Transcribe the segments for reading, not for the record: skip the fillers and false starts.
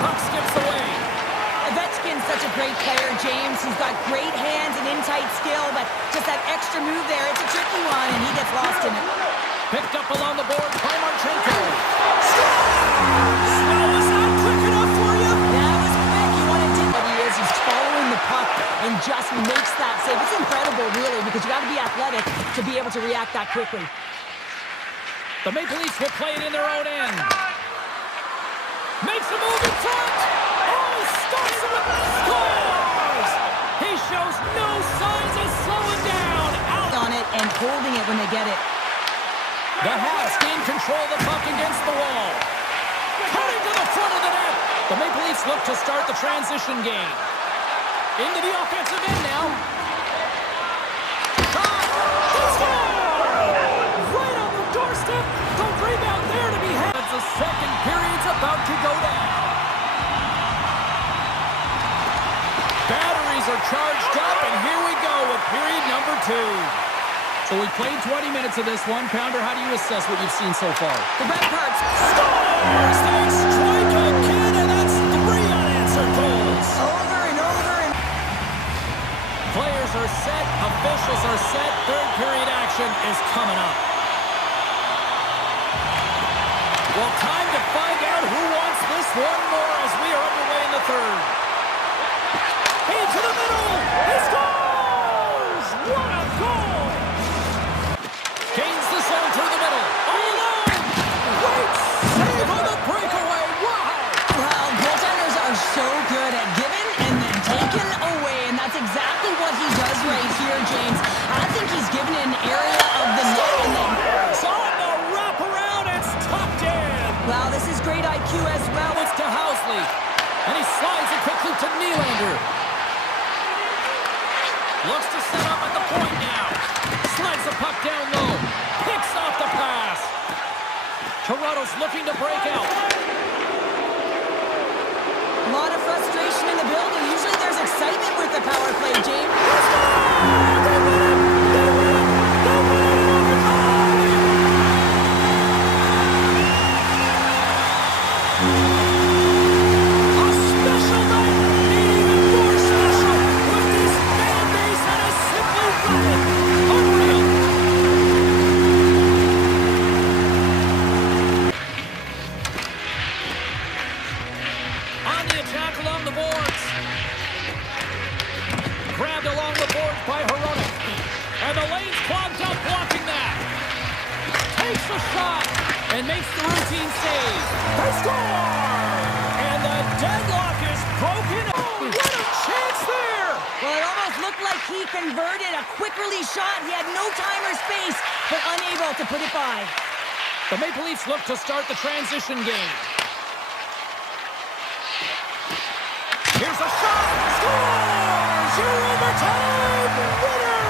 Puck skips away. Ovechkin's such a great player, James. He's got great hands and in-tight skill, but just that extra move there, it's a tricky one, and he gets lost in it. Picked up along the board by Marchenko. Well, was that quick enough for you? That was quick. You want to do what he is. He's following the puck and just makes that save. It's incredible, really, because you got to be athletic to be able to react that quickly. The Maple Leafs will play it in their own end. Makes a move in front. Oh, starts it with scores! He shows no signs of slowing down. Out On it and holding it when they get it. The Habs gain control of the puck against the wall. Cutting to the front of the net. The Maple Leafs look to start the transition game. Into the offensive end now. Shot! They score! Right on the doorstep. The rebound there to be had. As the second period's about to go down. Batteries are charged up, and here we go with period number 2. So we played 20 minutes of this one. Pounder, how do you assess what you've seen so far? The red cards. Scores! They strike again, and that's 3 unanswered goals. Over and over and... Players are set. Officials are set. Third period action is coming up. Well, time to find out who wants this one more as we are underway in the third. Into the middle. He scores! What a goal! Gains the zone through the middle. All alone. Great save on the breakaway. Wow! Well, goaltenders are so good at giving and then taking away, and that's exactly what he does right here, James. I think he's given an area of the net and then... It's on the wraparound. It's tucked in. Wow, this is great IQ as well. It's to Housley. And he slides it quickly to Nylander. Looks to set up at the point now. Slides the puck down low. Picks off the pass. Toronto's looking to break out. A lot of frustration in the building. Usually there's excitement with the power play, James. They win it! They win it! They win it in overtime! A special night! Even more special with this fan base that is simply running. Unreal! On the attack along the boards. Grabbed along the boards by Hronek. And the lane's clogged up, blocking that. Takes a shot and makes the routine save. They score! And the deadlock is broken. Oh, what a chance there! Well, it almost looked like he converted a quick release shot. He had no time or space, but unable to put it by. The Maple Leafs look to start the transition game. Here's a shot! Scores! Your overtime winner!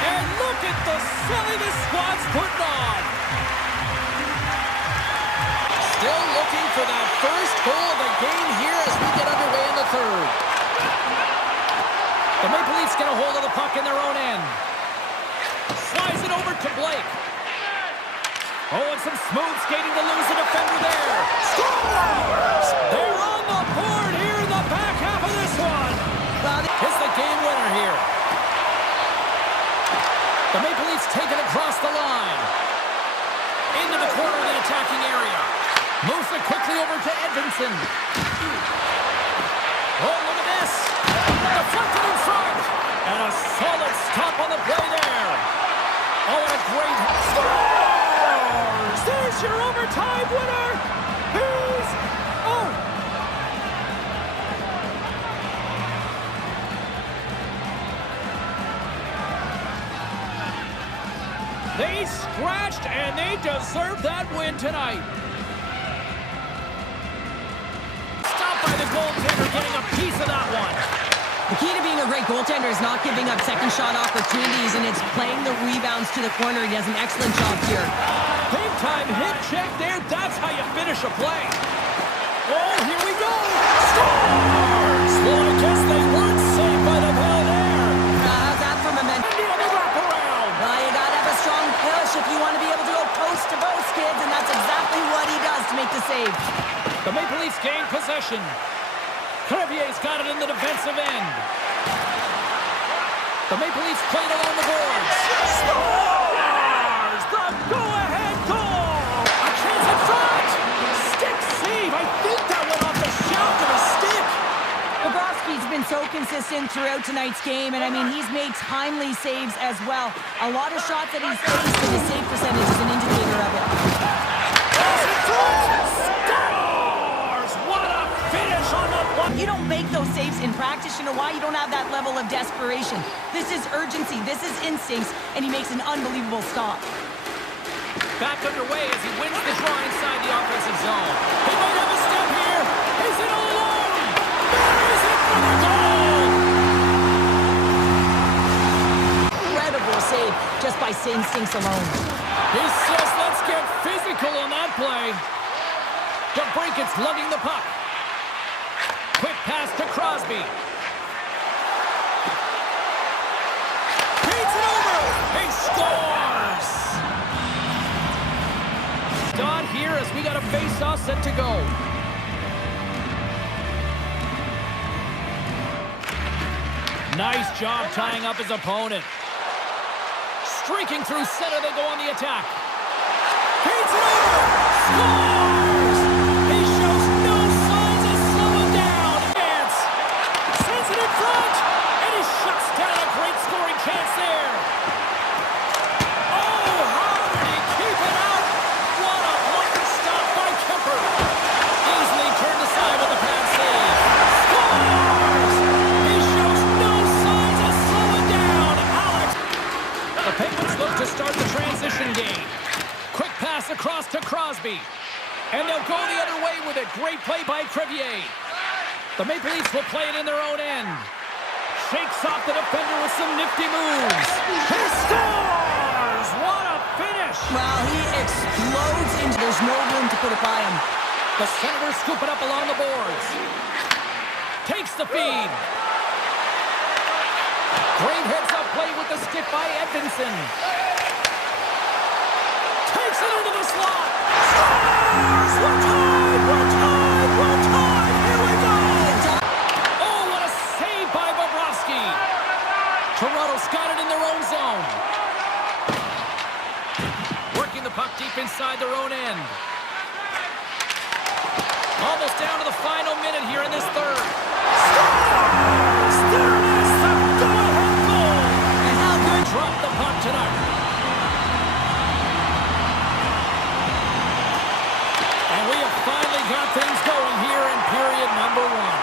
And look at the silly the squad's putting on! Still looking for that first goal of the game here as we get underway in the third. The Maple Leafs get a hold of the puck in their own end. Slides it over to Blake. Oh, and some smooth skating to lose a defender there. Scores! They're on the board here in the back half of this one. It's the game winner here. The Maple Leafs take it across the line. Into the corner of the attacking area. Moves it quickly over to Edvinsson. Oh, look at this. Deflected in front. And a solid stop on the play there. Oh, and a great scores! There's your overtime winner. He's... Oh! They scratched, and they deserve that win tonight. Stopped by the goaltender, getting a piece of that one. The key to being a great goaltender is not giving up second shot opportunities, and it's playing the rebounds to the corner. He does an excellent job here. Big time hit check there. That's how you finish a play. Oh, here we go. Scores! Well, I guess they weren't safe by the bell there. he's got it in the defensive end. The Maple Leafs played along the boards. Scores! The go-ahead goal! A chance in front! Stick save! I think that went off the shaft of a stick. Bobrovsky's been so consistent throughout tonight's game, and I mean, he's made timely saves as well. A lot of shots that he's faced, and his save percentage is an indicator of it. Scores! What a finish on the one! You don't make those saves in practice. You know why? You don't have that level of desperation. This is urgency. This is instincts, and he makes an unbelievable stop. Back underway as he wins the draw inside the offensive zone. He might have a step here. Is it all alone? There is it for the goal! Incredible save just by instincts alone. He says, let's get physical on that play. DeBrincat's lugging the puck. Quick pass to Crosby. Beats it over. He scores. Dot here as we got a face-off set to go. Nice job tying up his opponent. Streaking through center, they go on the attack. Beats it over. Scores. He shows no signs of slowing down. Sends it in front, and he shuts down a great scoring chance there. Oh, how did he keep it out? What a blocker stop by Kemper. Easily turned aside with a pad save. Scores! He shows no signs of slowing down. Alex. The Penguins look to start the transition game. Quick pass across to Crosby. And they'll go the other way with it. Great play by Crevier. The Maple Leafs will play it in their own end. Shakes off the defender with some nifty moves. He scores! What a finish! Well, he explodes into... There's no room to put it by him. The Senators scoop it up along the boards. Takes the feed. Great heads-up play with the stick by Edvinsson. Takes it into the slot. Scores! We're tied! We're tied! We're tied! Here we go! Oh, what a save by Bobrovsky! Toronto's got it in their own zone. Working the puck deep inside their own end. Almost down to the final minute here in this third. Scores! There it is! The go-ahead goal! And how good... Drop the puck tonight. And we have finally got things going here in period number one.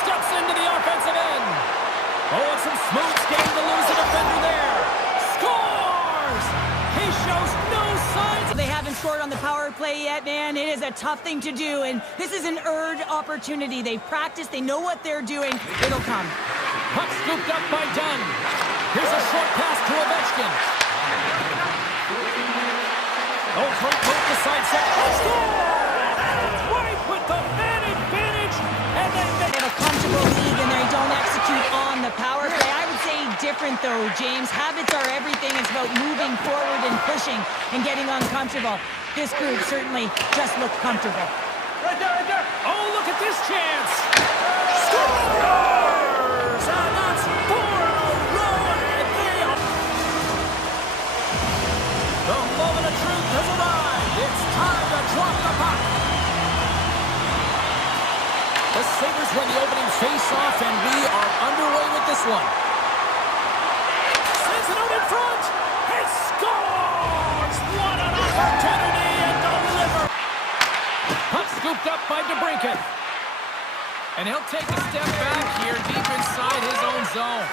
Steps into the offensive end. Oh, and some smooth skating to lose the defender there. Scores! He shows no signs. They haven't scored on the power play yet, man. It is a tough thing to do, and this is an earned opportunity. They've practiced. They know what they're doing. It'll come. Puck scooped up by Dunn. Here's a short pass to Ovechkin. Oh, great move to side set. Right with the man advantage. And then They have a comfortable lead, and they don't execute on the power play. I would say different, though, James. Habits are everything. It's about moving forward and pushing and getting uncomfortable. This group certainly just looked comfortable. Right there, right there. Oh, look at this chance. Scores! And that's 4 in a row. And they are... The moment of truth has arrived. It's time to drop the puck. The Sabres win the opening face-off, and we are underway with this one. Sends it out in front. He scores! What an opportunity and deliver. Puck scooped up by DeBrincat. And he'll take a step back here deep inside his own zone.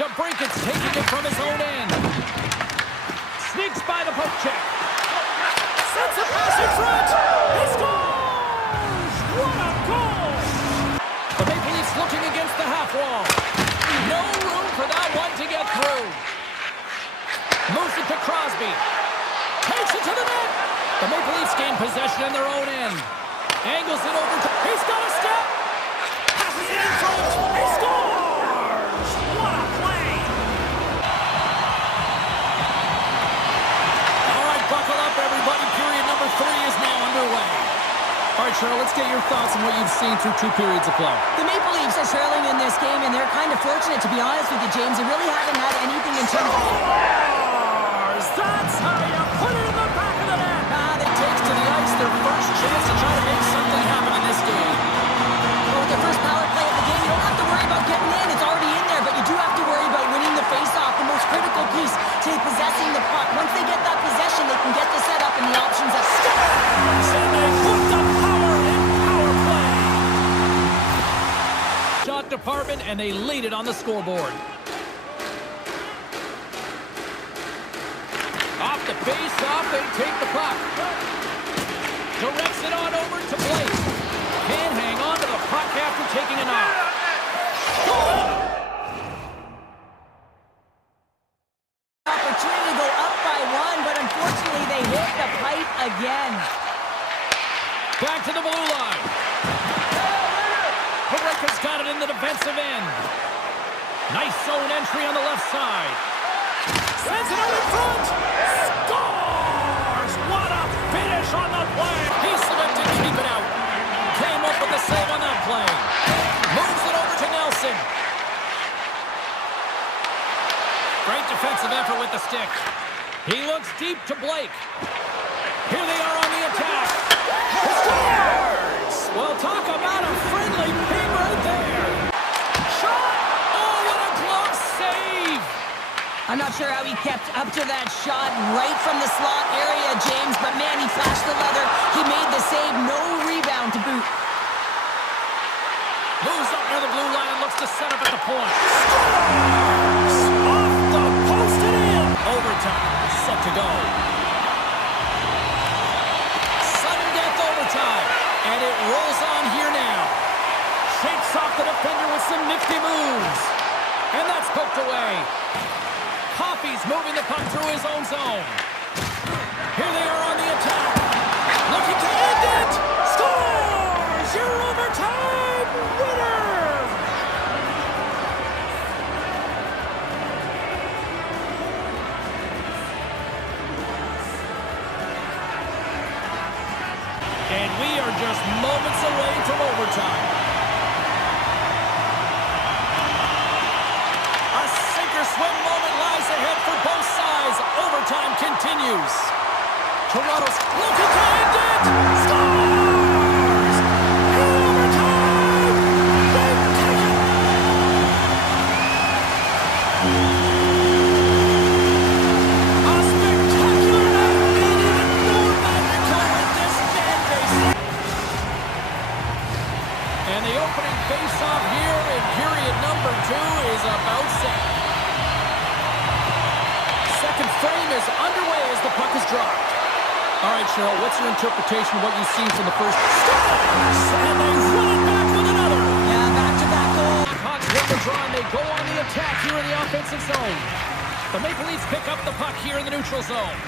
DeBrincat's taking it from his own end. Sneaks by the poke check. Sends a pass in front. He scores! What a goal! The Maple Leafs looking against the half wall. No room for that one to get through. Moves it to Crosby. Takes it to the net. The Maple Leafs gain possession in their own end. Angles it over to... He's got a step. Passes it in front. He scores! What a play! All right, buckle up, everybody. Period number 3 is now underway. All right, Cheryl, let's get your your thoughts on what you've seen through 2 periods of play? The Maple Leafs are trailing in this game, and they're kind of fortunate, to be honest with you, James. They really haven't had anything in terms of... That's how you put it in the back of the net. It takes to the ice their first chance to try to make something happen in this game. Well, with the first power play of the game, you don't have to worry about getting in. It's already in there, but you do have to worry about winning the face-off, the most critical piece to possessing the puck. Once they get that possession, they can get the setup and the options that start. And they put the power in power play. Shot department, and they lead it on the scoreboard. Off the face-off, they take the puck. Directs it on over to Blake. Can't hang on to the puck after taking a knock. Opportunity to go up by 1, but unfortunately they hit the pipe again. Back to the blue line. Blake got it in the defensive end. Nice zone entry on the left side. Sends it out in front. Scores! What a finish on the play. He slipped to keep it out. Came up with the save on that play. Moves it over to Nelson. Great defensive effort with the stick. He looks deep to Blake. Here they are on the attack. Scores! Well, talk about a friendly ping right there. Shot! Oh, what a close save! I'm not sure how he kept up to that shot right from the slot area, James, but man, he flashed the leather. He made the save, no rebound to boot. Moves up near the blue line and looks to set up at the point. Scores! Off the post and in! Overtime, set to go. Sudden death overtime, and it rolls on here now. Shakes off the defender with some nifty moves. And that's poked away. Coffey's moving the puck through his own zone. Here they are on the attack. Looking to end it. Scores! Your overtime winner! And we are just moments away from overtime. Swim moment lies ahead for both sides. Overtime continues. Toronto's looking to end it. Scores! In overtime! They take it! A spectacular night made even more magical with this fan base. And the opening face-off here in period number 2 is about set. Second frame is underway as the puck is dropped. All right, Cheryl, what's your interpretation of what you've seen from the first? Scores! And they run it back with another. Yeah, back-to-back goal. Hawks win the draw, and they go on the attack here in the offensive zone. The Maple Leafs pick up the puck here in the neutral zone.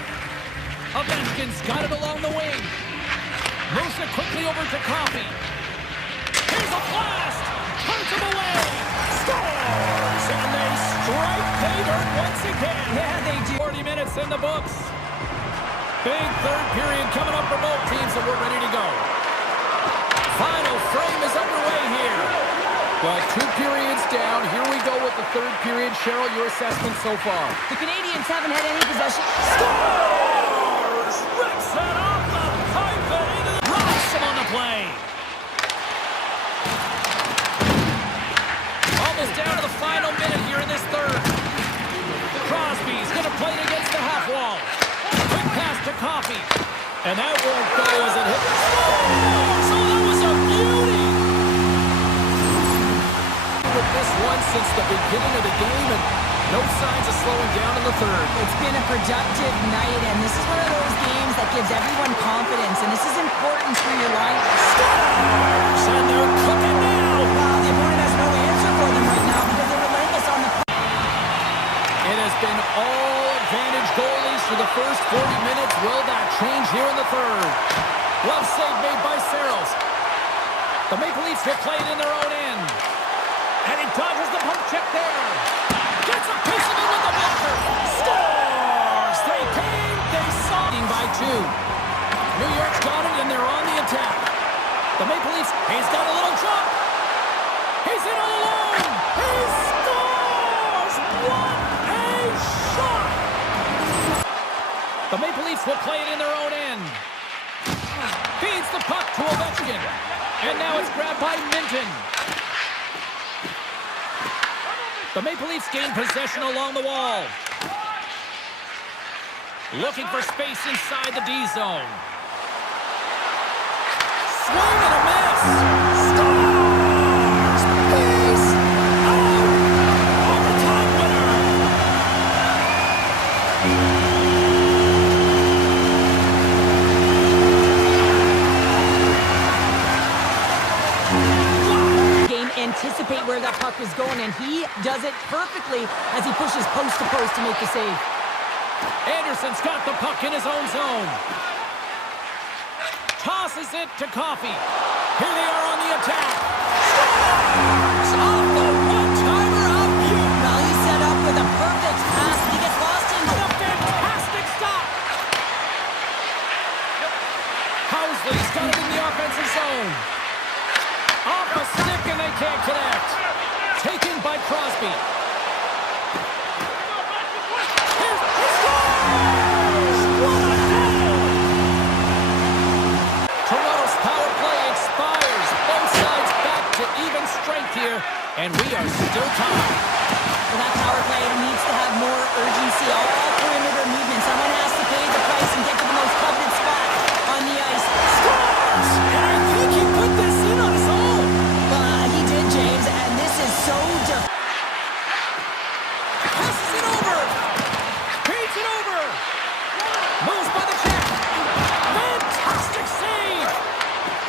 Ovechkin's got it along the wing. Moves it quickly over to Coffey. Here's a blast! Punch him away! Scores! And they strike pay dirt once again. Yeah, they do. 40 minutes in the books. Big third period coming up for both teams, and we're ready to go. Final frame is underway here. But 2 periods down. Here we go with the third period. Cheryl, your assessment so far? The Canadians haven't had any possession. Scores! Rips it off the pipe and into the... Rocks him on the play. Almost down to the final minute here in this third. Crosby's going to play it against the half wall. Quick pass to Coffey. And that won't go as it hit. So that was a beauty. With this one since the beginning of the game, and no signs of slowing down in the third. It's been a productive night, and this is one of those games that gives everyone confidence, and this is important for your line. Scores! And they're cooking now. Well, the opponent has no answer for them right now because they're relentless on the... It has been all advantage goalies for the first 40 minutes. Will that change here in the third? Glove save made by Saros. The Maple Leafs will play it in their own end. And he dodges the poke check there. Gets a piece of it with the blocker. Scores! They came, they saw. By 2. New York's got it, and they're on the attack. The Maple Leafs, he's got a little jump. He's in all alone. He scores! What a shot! The Maple Leafs will play it in their own end. Feeds the puck to Ovechkin. And now it's grabbed by Minton. The Maple Leafs gain possession along the wall. Looking for space inside the D zone. Swing and a miss. Scores! Peace out! Overtime winner! Game anticipate where that puck is going, and he does it perfectly as he pushes post to post to make the save. Anderson's got the puck in his own zone. Tosses it to Coffey. Here they are on the attack. Scores! Off the one-timer out view. Well, he's set up with a perfect pass. He gets lost in A fantastic stop. Housley's got it in the offensive zone. Off a stick and they can't connect. Taken by Crosby. Even strength here, and we are still tied. Well, that power play needs to have more urgency. All perimeter movement. Someone has to pay the price and get to the most coveted spot on the ice. Scores! And I think he put this in on his own. He did, James, and this is so passes it over. Feeds it over. Moves by the check. Fantastic save.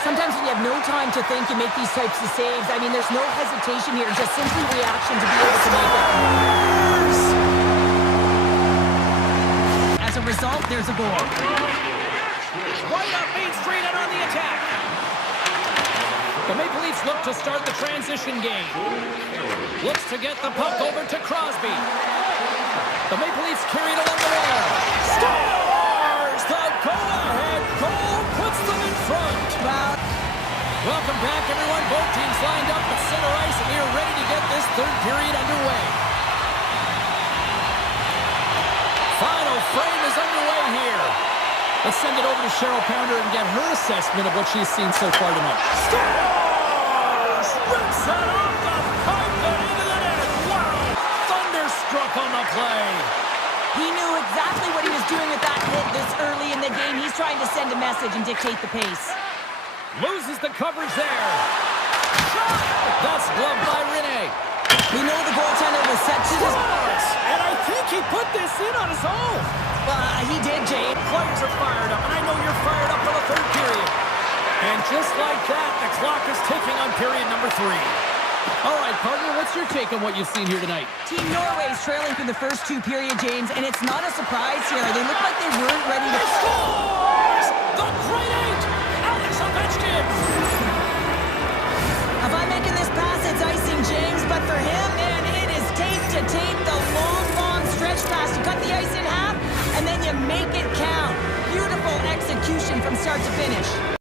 Sometimes when you have no time to think, you make these types of saves. I mean, there's no hesitation here, just simply reaction to be able to make it. As a result, there's a goal. Right up Main Street and on the attack. The Maple Leafs look to start the transition game. Looks to get the puck over to Crosby. The Maple Leafs carry it along the wall. Scores! The go-ahead goal puts them in front. Well, welcome back, everyone. Both teams lined up at center ice, and we are ready to get this third period underway. Final frame is underway here. Let's send it over to Cheryl Pounder and get her assessment of what she's seen so far tonight. Scores! Rips it off the pipe and into the net. Wow! Thunderstruck on the play. he knew exactly what he was doing with that hit this early in the game. He's trying to send a message and dictate the pace. Loses the coverage there. Shot! That's gloved by Rene. We know the goaltender was set to this. And I think he put this in on his own. He did, Jay. Players are fired up, and I know you're fired up for the third period. And just like that, the clock is ticking on period number 3. All right, partner, what's your take on what you've seen here tonight? Team Norway's trailing through the first 2 periods, James, and it's not a surprise here. They look like they weren't ready to... He scores! The great 8! Alex Ovechkin! If I'm making this pass, it's icing, James, but for him, man, it is tape to tape, the long stretch pass. You cut the ice in half, and then you make it count. Beautiful execution from start to finish.